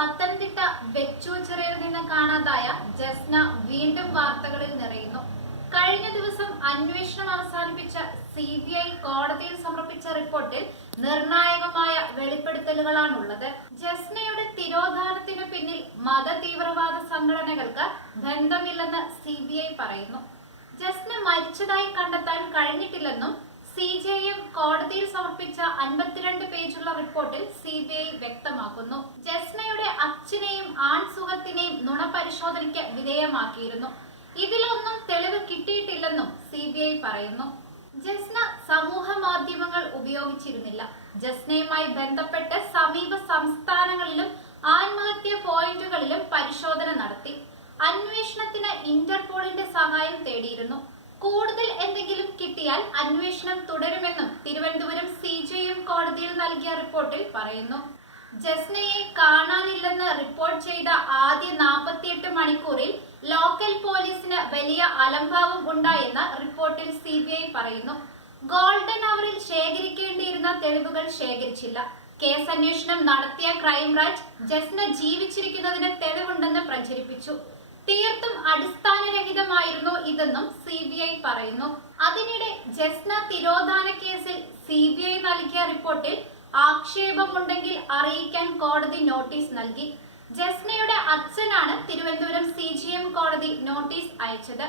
പത്തനംതിട്ട വെച്ചൂച്ചിറയിൽ നിന്ന് കാണാതായ ജസ്ന വീണ്ടും വാർത്തകളിൽ നിറയുന്നു. കഴിഞ്ഞ ദിവസം അന്വേഷണം അവസാനിപ്പിച്ച CBI കോടതിയിൽ സമർപ്പിച്ച റിപ്പോർട്ടിൽ നിർണായകമായ വെളിപ്പെടുത്തലുകളാണുള്ളത്. ജസ്നയുടെ തിരോധാനത്തിനു പിന്നിൽ മത തീവ്രവാദ സംഘടനകൾക്ക് ബന്ധമില്ലെന്ന് CBI പറയുന്നു. ജസ്ന മരിച്ചതായി കണ്ടെത്താൻ കഴിഞ്ഞിട്ടില്ലെന്നും CJM കോടതിയിൽ സമർപ്പിച്ച 52 പേജുള്ള റിപ്പോർട്ടിൽ CBI വ്യക്തമാക്കുന്നു. ജസ്നയുടെ അച്ഛനെയും ആൺ സുഹൃത്തിനെയും നുണ പരിശോധനയ്ക്ക് വിധേയമാക്കിയിരുന്നു. ഇതിലൊന്നും തെളിവ് കിട്ടിയിട്ടില്ലെന്നും CBI പറയുന്നു. ജസ്ന സമൂഹ മാധ്യമങ്ങൾ ഉപയോഗിച്ചിരുന്നില്ല. ജസ്നയുമായി ബന്ധപ്പെട്ട് സമീപ സംസ്ഥാനങ്ങളിലും ആത്മഹത്യാ പോയിന്റുകളിലും പരിശോധന നടത്തി. അന്വേഷണത്തിന് ഇന്റർപോളിന്റെ സഹായം തേടിയിരുന്നു. കൂടുതൽ എന്തെങ്കിലും കിട്ടിയാൽ അന്വേഷണം തുടരുമെന്നും തിരുവനന്തപുരം CJM കോടതിയിൽ നൽകിയ റിപ്പോർട്ടിൽ പറയുന്നു. ജസ്നയെ കാണാനില്ലെന്ന് റിപ്പോർട്ട് ചെയ്ത ആദ്യ 48 മണിക്കൂറിൽ ലോക്കൽ പോലീസിന് വലിയ അലംഭാവം ഉണ്ടായെന്ന് റിപ്പോർട്ടിൽ CBI പറയുന്നു. ഗോൾഡൻ അവറിൽ ശേഖരിക്കേണ്ടിയിരുന്ന തെളിവുകൾ ശേഖരിച്ചില്ല. കേസ് അന്വേഷണം നടത്തിയ ക്രൈംബ്രാഞ്ച് ജസ്ന ജീവിച്ചിരിക്കുന്നതിന് തെളിവുണ്ടെന്ന് പ്രചരിപ്പിച്ചു. തീർത്തും അടിസ്ഥാനരഹിതമായിരുന്നു ഇതെന്നും CBI പറയുന്നു. അതിനിടെ ജസ്ന തിരോധാന കേസിൽ CBI നൽകിയ റിപ്പോർട്ടിൽ ആക്ഷേപമുണ്ടെങ്കിൽ അറിയിക്കാൻ കോടതി നോട്ടീസ് നൽകി. ജസ്നയുടെ അച്ഛനാണ് തിരുവനന്തപുരം CJM കോടതി നോട്ടീസ് അയച്ചത്.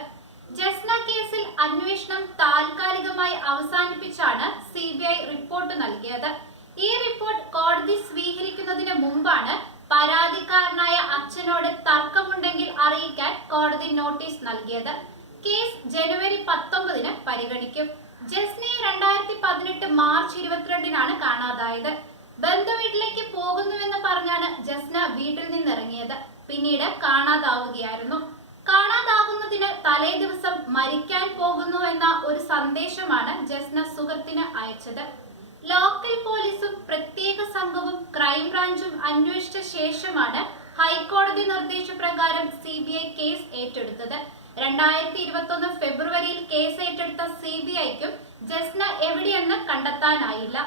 ജസ്ന കേസിൽ അന്വേഷണം താൽക്കാലികമായി അവസാനിപ്പിച്ചാണ് CBI റിപ്പോർട്ട് നൽകിയത്. ഈ റിപ്പോർട്ട് കോടതി സ്വീകരിക്കുന്നതിന് മുമ്പാണ് പരാതിക്കാരനായ അച്ഛനോട് തർക്കമുണ്ടെങ്കിൽ അറിയിക്കാൻ കോടതി നോട്ടീസ് നൽകിയത്. കേസ് ജനുവരി 19 പരിഗണിക്കും. ജസ്നയെ 2018 മാർച്ച് 22 കാണാതായത്. ബന്ധുവീട്ടിലേക്ക് പോകുന്നുവെന്ന് പറഞ്ഞാണ് ജസ്ന വീട്ടിൽ നിന്നിറങ്ങിയത്. പിന്നീട് കാണാതാവുകയായിരുന്നു. കാണാതാകുന്നതിന് തലേ ദിവസം മരിക്കാൻ പോകുന്നു എന്ന ഒരു സന്ദേശമാണ് ജസ്ന സുഹൃത്തിന് അയച്ചത്. ലോക്കൽ പോലീസും പ്രത്യേക സംഘവും ക്രൈംബ്രാഞ്ചും അന്വേഷിച്ച ശേഷമാണ് ഹൈക്കോടതി നിർദ്ദേശപ്രകാരം CBI കേസ് ഏറ്റെടുത്തത്. 2021 ഫെബ്രുവരിയിൽ കേസ് ഏറ്റെടുത്ത CBIക്കും ജസ്ന എവിടെയെന്ന് കണ്ടെത്താനായില്ല.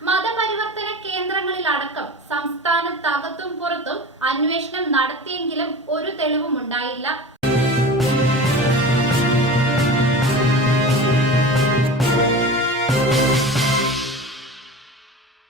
മതപരിവർത്തന കേന്ദ്രങ്ങളിലടക്കം സംസ്ഥാനത്തകത്തും പുറത്തും അന്വേഷണം നടത്തിയെങ്കിലും ഒരു തെളിവും ഉണ്ടായില്ല.